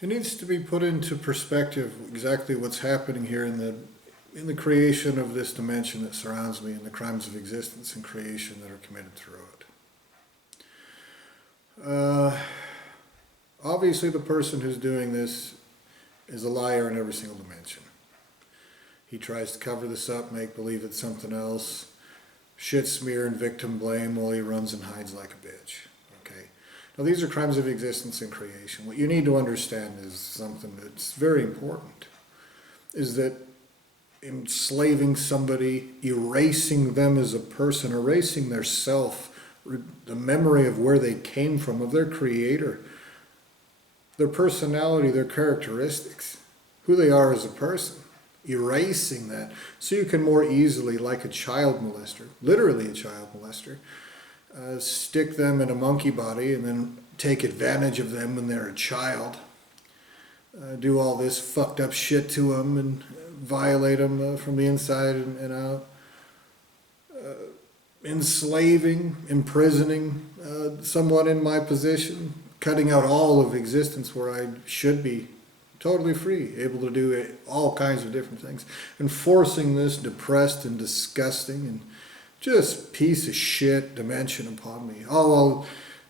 It needs to be put into perspective exactly what's happening here in the creation of this dimension that surrounds me and the crimes of existence and creation that are committed through it. Obviously, the person who's doing this is a liar in every single dimension. He tries to cover this up, make believe it's something else, shit smear and victim blame while he runs and hides like a bitch. Okay. Now, these are crimes of existence and creation. What you need to understand is something that's very important, is that enslaving somebody, erasing them as a person, erasing their self, the memory of where they came from, of their creator, their personality, their characteristics, who they are as a person, erasing that so you can more easily, like a child molester, literally a child molester, stick them in a monkey body and then take advantage of them when they're a child, do all this fucked up shit to them and violate them from the inside and out, enslaving, imprisoning someone in my position, cutting out all of existence where I should be totally free, able to do all kinds of different things, and forcing this depressed and disgusting and just piece of shit dimension upon me.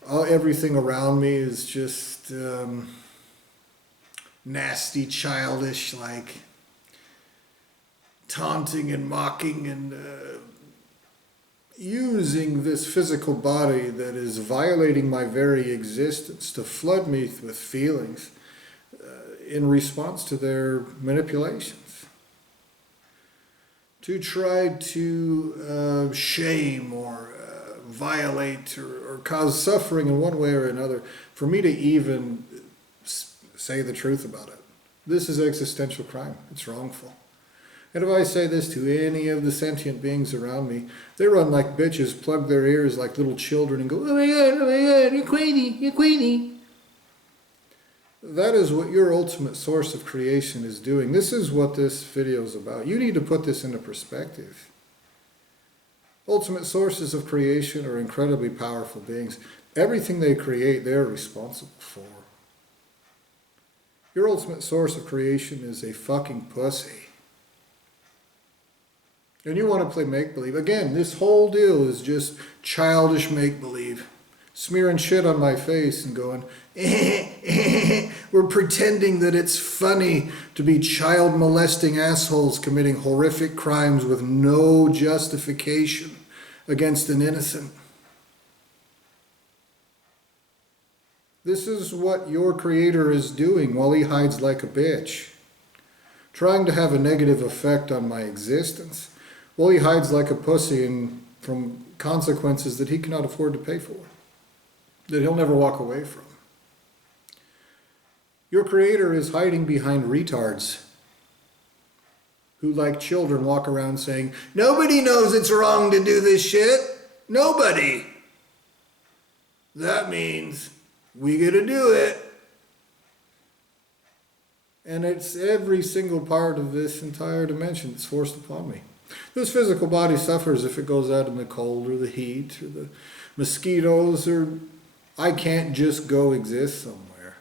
Everything around me is just nasty, childish, like taunting and mocking and using this physical body that is violating my very existence to flood me with feelings in response to their manipulations, to try to shame or violate or cause suffering in one way or another, for me to even say the truth about it. This is existential crime. It's wrongful. And if I say this to any of the sentient beings around me, they run like bitches, plug their ears like little children and go, oh my God, you're crazy, you're crazy. That is what your ultimate source of creation is doing. This is what this video is about. You need to put this into perspective. Ultimate sources of creation are incredibly powerful beings. Everything they create, they're responsible for. Your ultimate source of creation is a fucking pussy. And you want to play make-believe. Again, this whole deal is just childish make-believe. Smearing shit on my face and going, we're pretending that it's funny to be child molesting assholes committing horrific crimes with no justification against an innocent. This is what your creator is doing while he hides like a bitch, trying to have a negative effect on my existence while he hides like a pussy and from consequences that he cannot afford to pay for, that he'll never walk away from. Your creator is hiding behind retards who, like children, walk around saying, nobody knows it's wrong to do this shit. Nobody. That means we gotta do it. And it's every single part of this entire dimension that's forced upon me. This physical body suffers if it goes out in the cold or the heat or the mosquitoes, or I can't just go exist somewhere.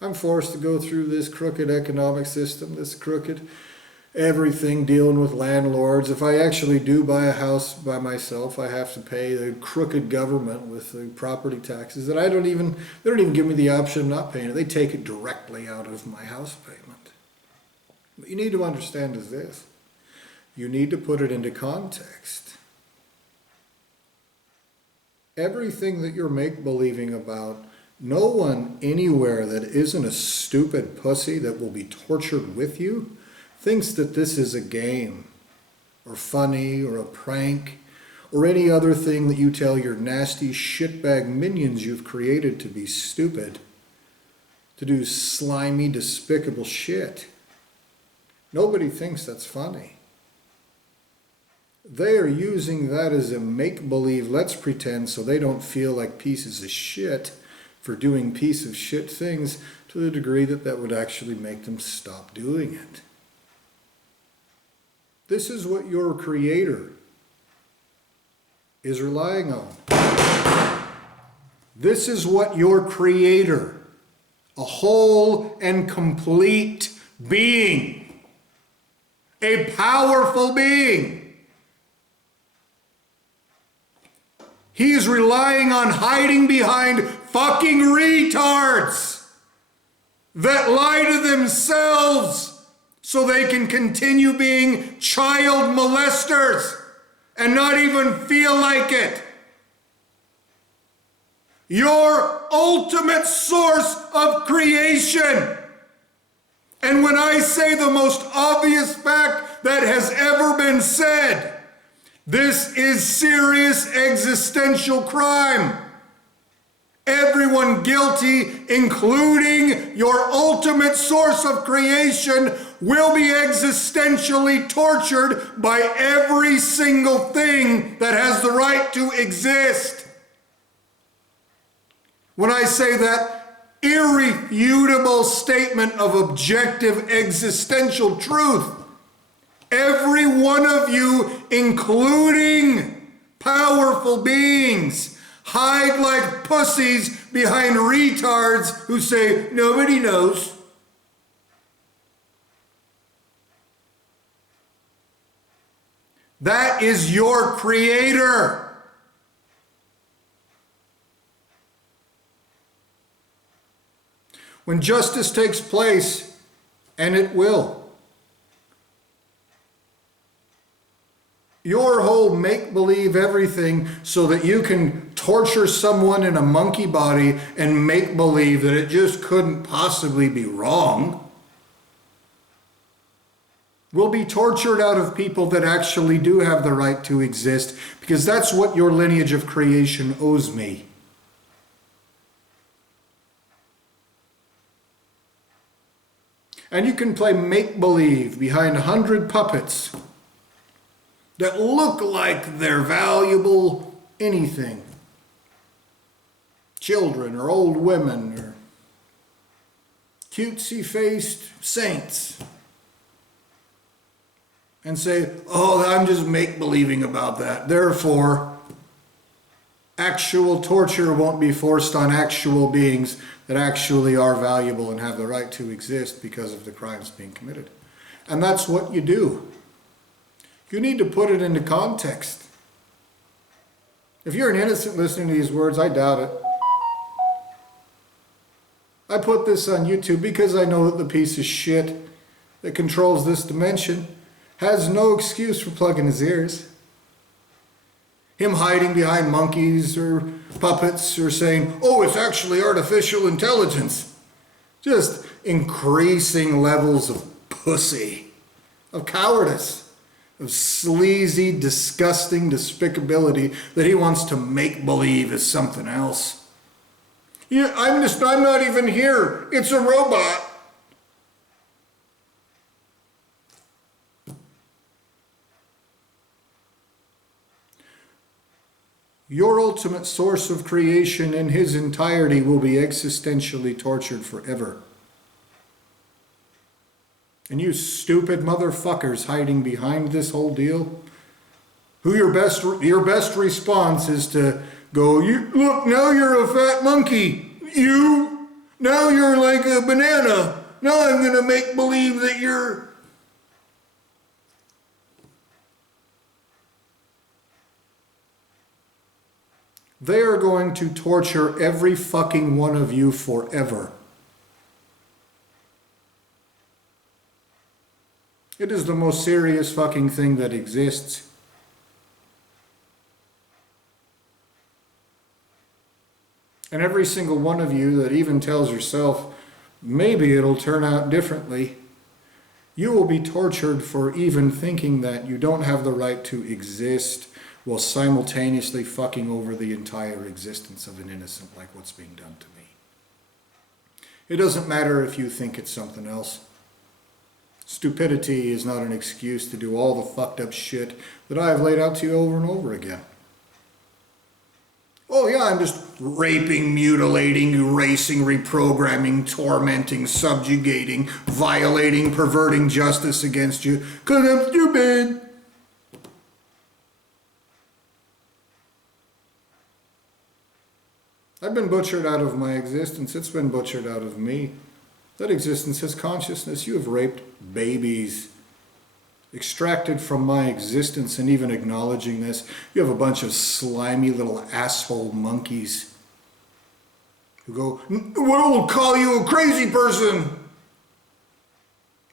I'm forced to go through this crooked economic system, this crooked everything dealing with landlords. If I actually do buy a house by myself, I have to pay the crooked government with the property taxes that they don't even give me the option of not paying it. They take it directly out of my house payment. What you need to understand is this. You need to put it into context. Everything that you're make-believing about, no one anywhere that isn't a stupid pussy that will be tortured with you thinks that this is a game or funny or a prank or any other thing that you tell your nasty shitbag minions you've created to be stupid, to do slimy, despicable shit. Nobody thinks that's funny. They are using that as a make-believe, let's pretend, so they don't feel like pieces of shit for doing piece of shit things to the degree that that would actually make them stop doing it. This is what your creator is relying on. This is what your creator a whole and complete being, a powerful being. He's relying on hiding behind fucking retards that lie to themselves so they can continue being child molesters and not even feel like it. Your ultimate source of creation. And when I say the most obvious fact that has ever been said, this is serious existential crime. Everyone guilty, including your ultimate source of creation, will be existentially tortured by every single thing that has the right to exist. When I say that irrefutable statement of objective existential truth, every one of you, including powerful beings, hide like pussies behind retards who say, nobody knows. That is your creator. When justice takes place, and it will, your whole make-believe everything so that you can torture someone in a monkey body and make believe that it just couldn't possibly be wrong will be tortured out of people that actually do have the right to exist, because that's what your lineage of creation owes me. And you can play make-believe behind 100 puppets that look like they're valuable anything. Children or old women or cutesy-faced saints. And say, oh, I'm just make-believing about that. Therefore, actual torture won't be forced on actual beings that actually are valuable and have the right to exist because of the crimes being committed. And that's what you do. You need to put it into context. If you're an innocent listening to these words, I doubt it. I put this on YouTube because I know that the piece of shit that controls this dimension has no excuse for plugging his ears. Him hiding behind monkeys or puppets or saying, oh, it's actually artificial intelligence. Just increasing levels of pussy, of cowardice, of sleazy, disgusting despicability that he wants to make believe is something else. Yeah, I'm not even here. It's a robot. Your ultimate source of creation in his entirety will be existentially tortured forever. And you stupid motherfuckers hiding behind this whole deal, who your best response is to go, look, now you're a fat monkey. Now you're like a banana. Now I'm going to make believe that you're... They are going to torture every fucking one of you forever. It is the most serious fucking thing that exists. And every single one of you that even tells yourself, maybe it'll turn out differently, you will be tortured for even thinking that you don't have the right to exist while simultaneously fucking over the entire existence of an innocent like what's being done to me. It doesn't matter if you think it's something else. Stupidity is not an excuse to do all the fucked up shit that I have laid out to you over and over again. Oh yeah, I'm just raping, mutilating, erasing, reprogramming, tormenting, subjugating, violating, perverting justice against you because I'm stupid. I've been butchered out of my existence. It's been butchered out of me. That existence has consciousness. You have raped babies, extracted from my existence, and even acknowledging this, you have a bunch of slimy little asshole monkeys who go, "What will call you a crazy person?"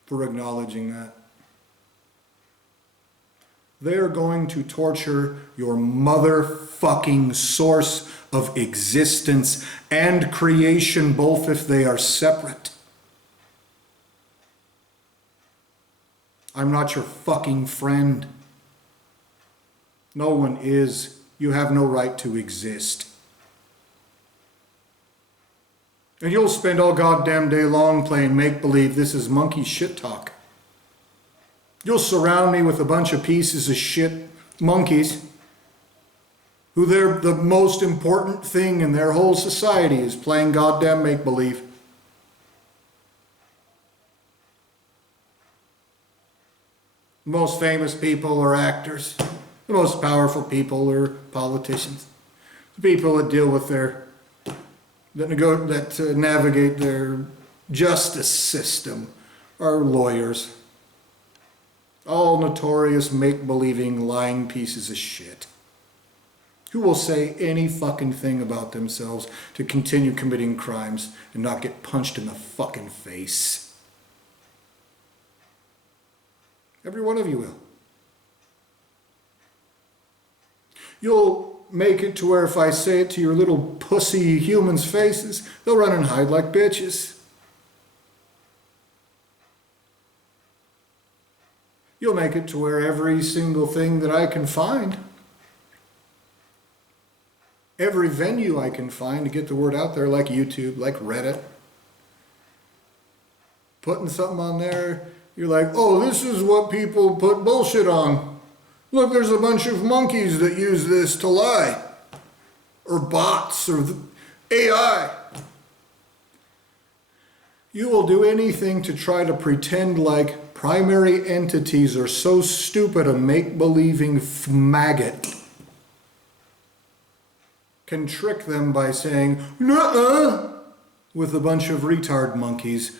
for acknowledging that. They are going to torture your motherfucking source of existence and creation, both if they are separate. I'm not your fucking friend. No one is. You have no right to exist. And you'll spend all goddamn day long playing make-believe this is monkey shit talk. You'll surround me with a bunch of pieces of shit monkeys who they're the most important thing in their whole society is playing goddamn make-believe. The most famous people are actors. The most powerful people are politicians. The people that deal with that navigate their justice system are lawyers. All notorious, make-believing, lying pieces of shit who will say any fucking thing about themselves to continue committing crimes and not get punched in the fucking face. Every one of you will. You'll make it to where if I say it to your little pussy humans' faces, they'll run and hide like bitches. You'll make it to where every single thing that I can find, every venue I can find to get the word out there, like YouTube, like Reddit, putting something on there, you're like, oh, this is what people put bullshit on. Look, there's a bunch of monkeys that use this to lie. Or bots, or AI. You will do anything to try to pretend like primary entities are so stupid a make-believing maggot can trick them by saying, nuh-uh, with a bunch of retard monkeys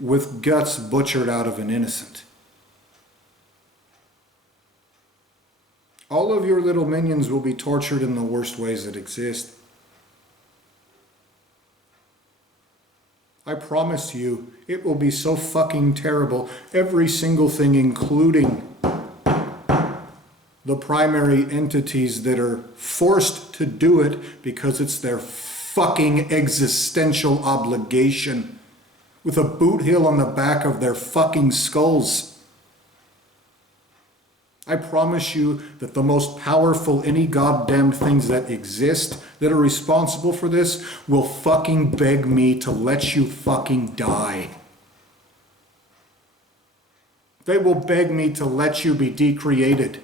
with guts butchered out of an innocent. All of your little minions will be tortured in the worst ways that exist. I promise you, it will be so fucking terrible. Every single thing, including the primary entities that are forced to do it because it's their fucking existential obligation, with a boot heel on the back of their fucking skulls. I promise you that the most powerful any goddamn things that exist that are responsible for this will fucking beg me to let you fucking die. They will beg me to let you be decreated.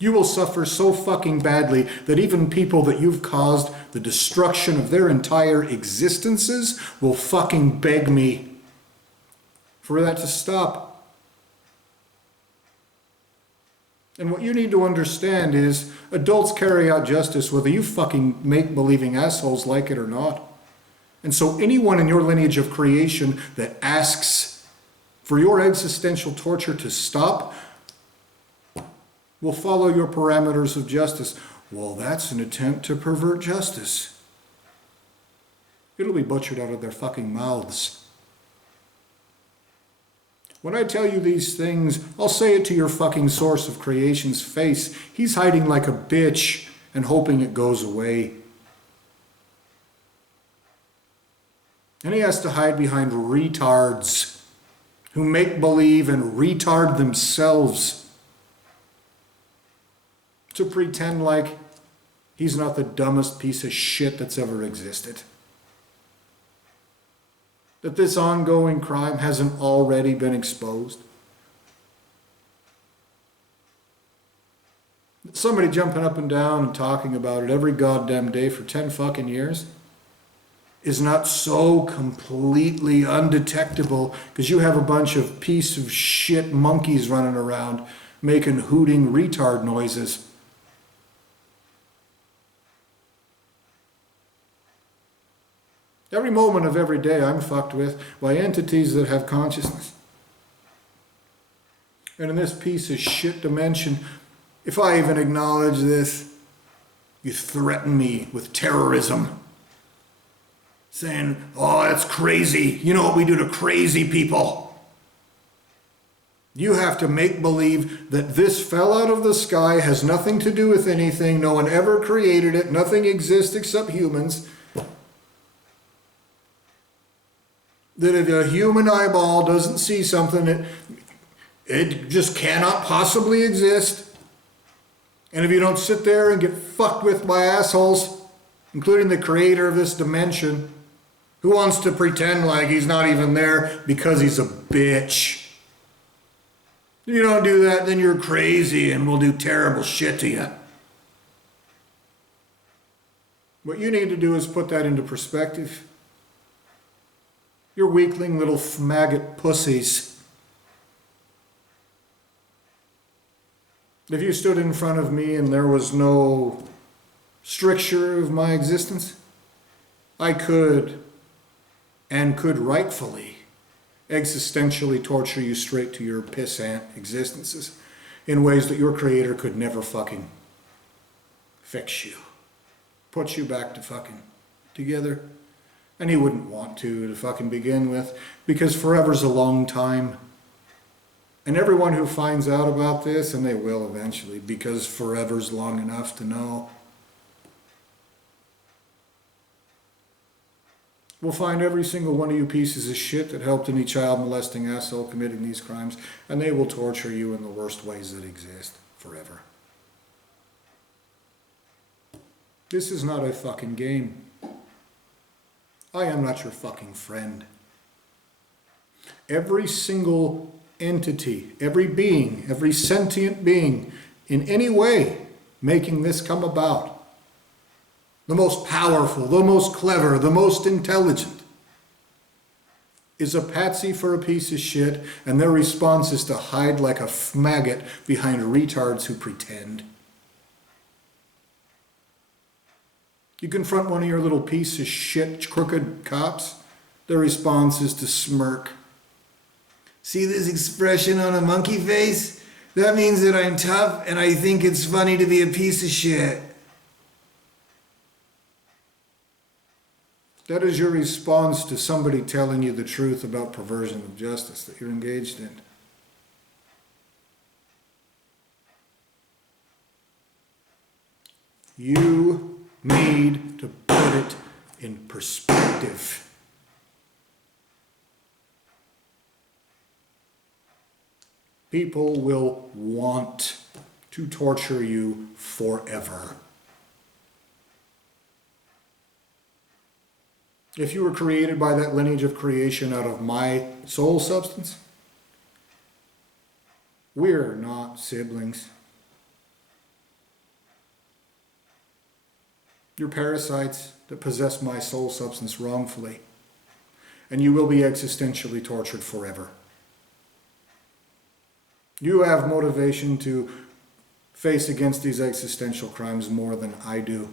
You will suffer so fucking badly that even people that you've caused the destruction of their entire existences will fucking beg me for that to stop. And what you need to understand is adults carry out justice whether you fucking make-believing assholes like it or not. And so anyone in your lineage of creation that asks for your existential torture to stop will follow your parameters of justice. Well, that's an attempt to pervert justice. It'll be butchered out of their fucking mouths. When I tell you these things, I'll say it to your fucking source of creation's face. He's hiding like a bitch and hoping it goes away. And he has to hide behind retards who make believe and retard themselves to pretend like he's not the dumbest piece of shit that's ever existed. That this ongoing crime hasn't already been exposed. Somebody jumping up and down and talking about it every goddamn day for 10 fucking years is not so completely undetectable because you have a bunch of piece of shit monkeys running around making hooting retard noises. Every moment of every day I'm fucked with by entities that have consciousness. And in this piece of shit dimension, if I even acknowledge this, you threaten me with terrorism. Saying, oh, that's crazy. You know what we do to crazy people? You have to make believe that this fell out of the sky, has nothing to do with anything, no one ever created it, nothing exists except humans. That if a human eyeball doesn't see something, it just cannot possibly exist. And if you don't sit there and get fucked with by assholes, including the creator of this dimension, who wants to pretend like he's not even there because he's a bitch. If you don't do that, then you're crazy and we'll do terrible shit to you. What you need to do is put that into perspective. You're weakling little maggot pussies. If you stood in front of me and there was no stricture of my existence, I could rightfully existentially torture you straight to your pissant existences in ways that your creator could never fucking fix you. Put you back to fucking together. And he wouldn't want to fucking begin with, because forever's a long time. And everyone who finds out about this, and they will eventually, because forever's long enough to know, will find every single one of you pieces of shit that helped any child molesting asshole committing these crimes, and they will torture you in the worst ways that exist forever. This is not a fucking game. I am not your fucking friend. Every single entity, every being, every sentient being, in any way making this come about, the most powerful, the most clever, the most intelligent, is a patsy for a piece of shit, and their response is to hide like a maggot behind retards who pretend. You confront one of your little piece of shit crooked cops, their response is to smirk. See this expression on a monkey face? That means that I'm tough and I think it's funny to be a piece of shit. That is your response to somebody telling you the truth about perversion of justice that you're engaged in. You need to put it in perspective. People will want to torture you forever. If you were created by that lineage of creation out of my soul substance, we're not siblings. You're parasites that possess my soul substance wrongfully, and you will be existentially tortured forever. You have motivation to face against these existential crimes more than I do.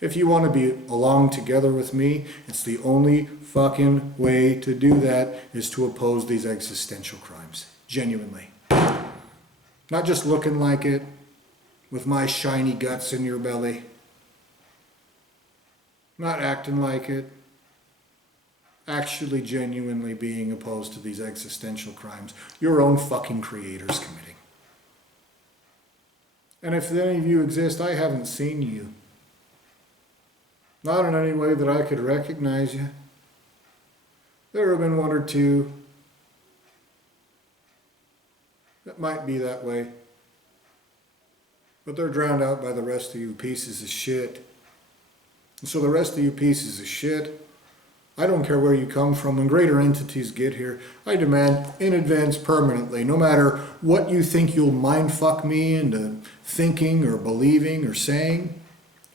If you want to be along together with me, it's the only fucking way to do that is to oppose these existential crimes. Genuinely. Not just looking like it with my shiny guts in your belly. Not acting like it. Actually genuinely being opposed to these existential crimes your own fucking creator's committing. And if any of you exist, I haven't seen you. Not in any way that I could recognize you. There have been one or two that might be that way. But they're drowned out by the rest of you pieces of shit. And so the rest of you pieces of shit, I don't care where you come from. When greater entities get here, I demand in advance permanently, no matter what you think you'll mindfuck me into thinking or believing or saying,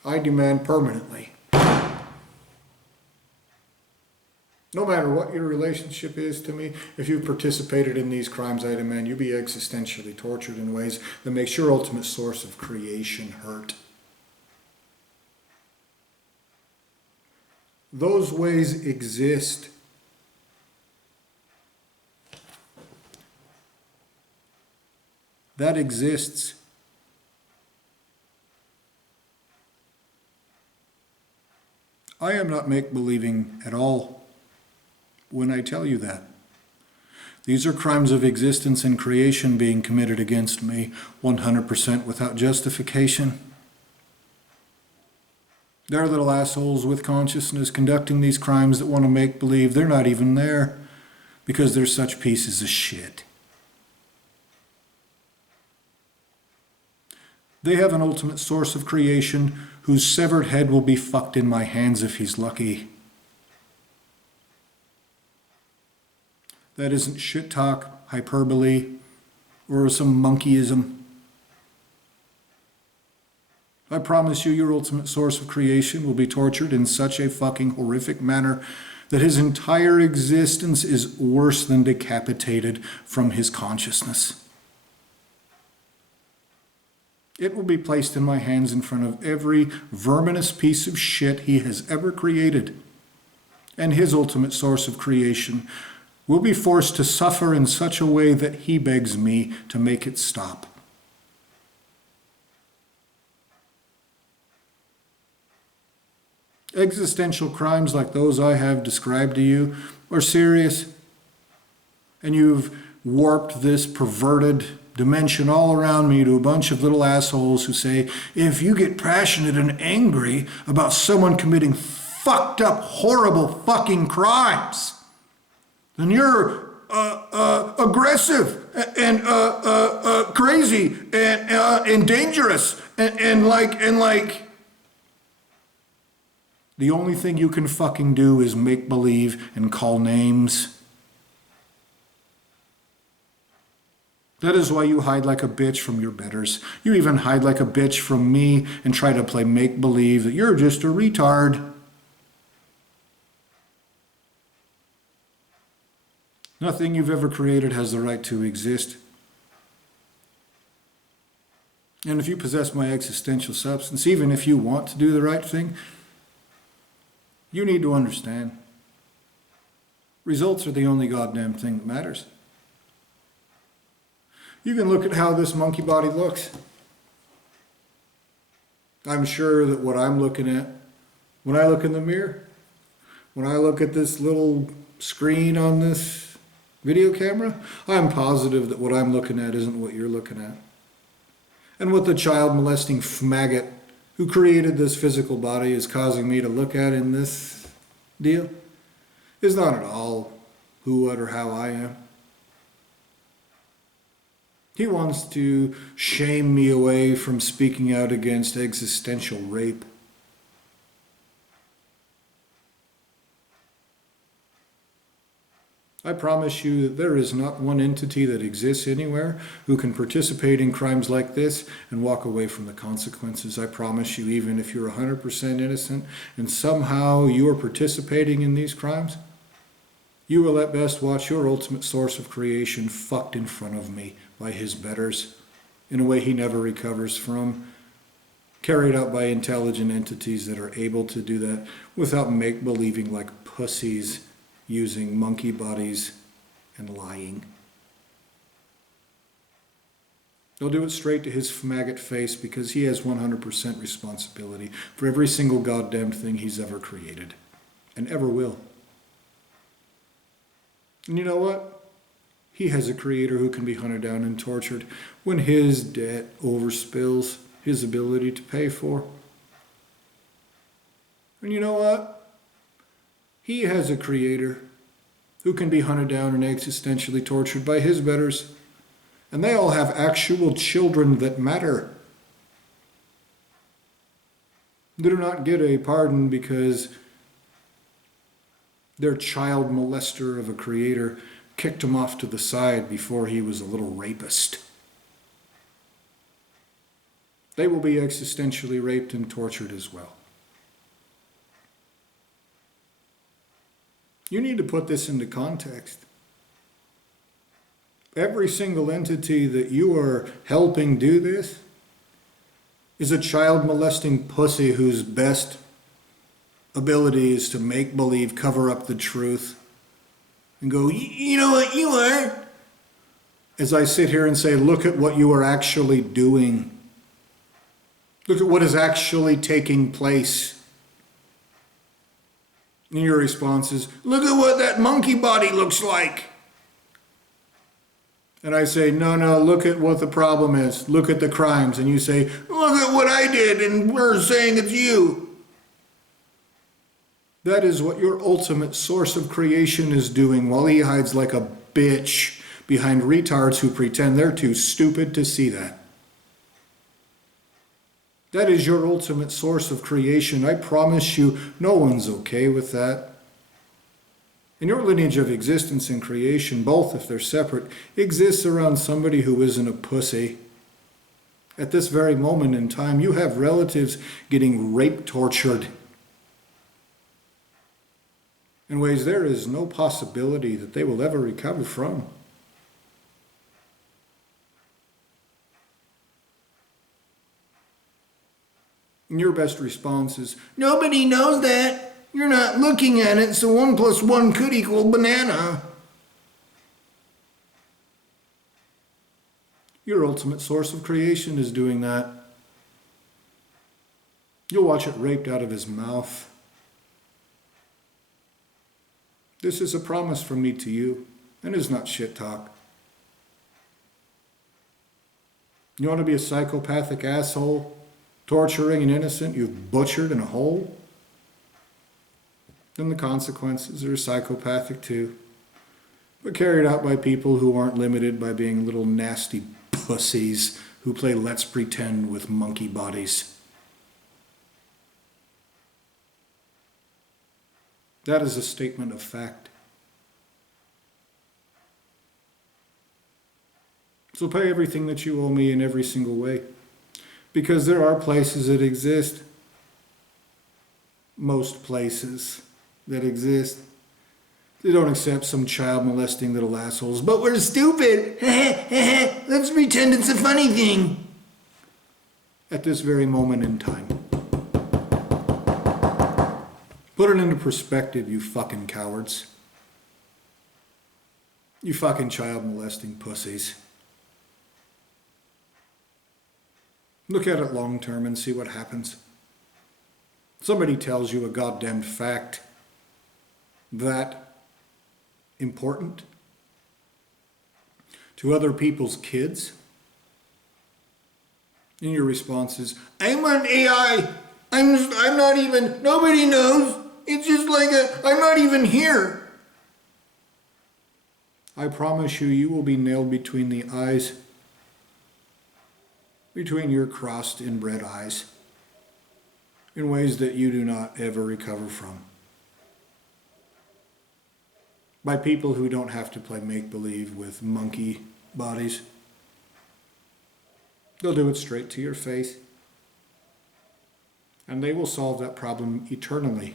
I demand permanently. No matter what your relationship is to me, if you've participated in these crimes, I demand you be existentially tortured in ways that makes your ultimate source of creation hurt. Those ways exist. That exists. I am not make-believing at all when I tell you that. These are crimes of existence and creation being committed against me 100% without justification. There are little assholes with consciousness conducting these crimes that want to make believe they're not even there because they're such pieces of shit. They have an ultimate source of creation whose severed head will be fucked in my hands if he's lucky. That isn't shit talk, hyperbole, or some monkeyism. I promise you, your ultimate source of creation will be tortured in such a fucking horrific manner that his entire existence is worse than decapitated from his consciousness. It will be placed in my hands in front of every verminous piece of shit he has ever created. And his ultimate source of creation will be forced to suffer in such a way that he begs me to make it stop. Existential crimes like those I have described to you are serious, and you've warped this perverted dimension all around me to a bunch of little assholes who say, if you get passionate and angry about someone committing fucked up, horrible fucking crimes, then you're aggressive and crazy and dangerous and like. The only thing you can fucking do is make believe and call names. That is why you hide like a bitch from your betters. You even hide like a bitch from me and try to play make believe that you're just a retard. Nothing you've ever created has the right to exist. And if you possess my existential substance, even if you want to do the right thing, you need to understand. Results are the only goddamn thing that matters. You can look at how this monkey body looks. I'm sure that what I'm looking at, when I look in the mirror, when I look at this little screen on this video camera, I'm positive that what I'm looking at isn't what you're looking at. And what the child molesting faggot who created this physical body is causing me to look at in this deal is not at all who, what, or how I am. He wants to shame me away from speaking out against existential rape. I promise you that there is not one entity that exists anywhere who can participate in crimes like this and walk away from the consequences. I promise you, even if you're 100% innocent and somehow you are participating in these crimes, you will at best watch your ultimate source of creation fucked in front of me by his betters in a way he never recovers from, carried out by intelligent entities that are able to do that without make-believing like pussies, using monkey bodies and lying. They'll do it straight to his maggot face because he has 100% responsibility for every single goddamn thing he's ever created and ever will. And you know what? He has a creator who can be hunted down and tortured when his debt overspills his ability to pay for. And you know what? He has a creator who can be hunted down and existentially tortured by his betters. And they all have actual children that matter. They do not get a pardon because their child molester of a creator kicked him off to the side before he was a little rapist. They will be existentially raped and tortured as well. You need to put this into context. Every single entity that you are helping do this is a child molesting pussy whose best ability is to make believe, cover up the truth, and go, you know what you are? As I sit here and say, look at what you are actually doing. Look at what is actually taking place. And your response is, look at what that monkey body looks like. And I say, no, look at what the problem is. Look at the crimes. And you say, look at what I did, and we're saying it's you. That is what your ultimate source of creation is doing while he hides like a bitch behind retards who pretend they're too stupid to see that. That is your ultimate source of creation. I promise you, no one's okay with that. And your lineage of existence and creation, both if they're separate, exists around somebody who isn't a pussy. At this very moment in time, you have relatives getting rape tortured in ways there is no possibility that they will ever recover from. And your best response is, nobody knows that. You're not looking at it, so 1 + 1 could equal banana. Your ultimate source of creation is doing that. You'll watch it raped out of his mouth. This is a promise from me to you, and it's not shit talk. You want to be a psychopathic asshole, torturing an innocent you've butchered in a hole? Then the consequences are psychopathic too, but carried out by people who aren't limited by being little nasty pussies who play let's pretend with monkey bodies. That is a statement of fact. So pay everything that you owe me in every single way, because there are places that exist, most places that exist. They don't accept some child molesting little assholes, but we're stupid. Let's pretend it's a funny thing. At this very moment in time. Put it into perspective, you fucking cowards. You fucking child molesting pussies. Look at it long term and see what happens. Somebody tells you a goddamn fact that important to other people's kids, and your response is, I'm on AI. I'm not even, nobody knows. It's just like I'm not even here. I promise you, you will be nailed between the eyes, between your crossed inbred eyes, in ways that you do not ever recover from. By people who don't have to play make-believe with monkey bodies. They'll do it straight to your face. And they will solve that problem eternally.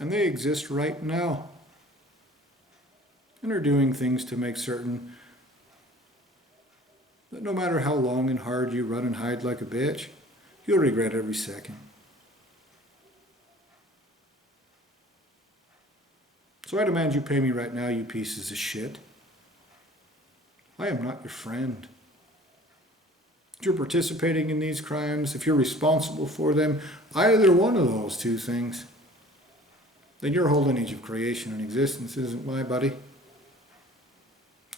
And they exist right now. And are doing things to make certain that no matter how long and hard you run and hide like a bitch, you'll regret every second. So I demand you pay me right now, you pieces of shit. I am not your friend. If you're participating in these crimes, if you're responsible for them, either one of those two things, then your whole lineage of creation and existence isn't my buddy.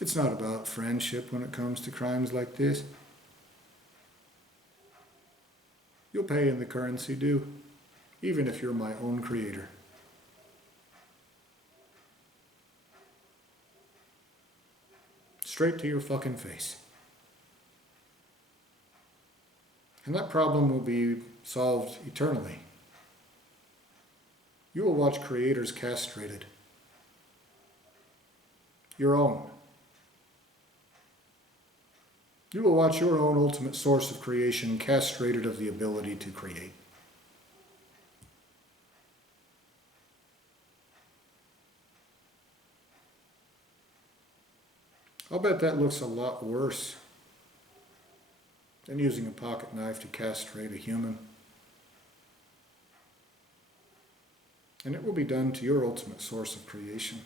It's not about friendship when it comes to crimes like this. You'll pay in the currency due, even if you're my own creator. Straight to your fucking face. And that problem will be solved eternally. You will watch creators castrated. Your own. You will watch your own ultimate source of creation castrated of the ability to create. I'll bet that looks a lot worse than using a pocket knife to castrate a human. and it will be done to your ultimate source of creation.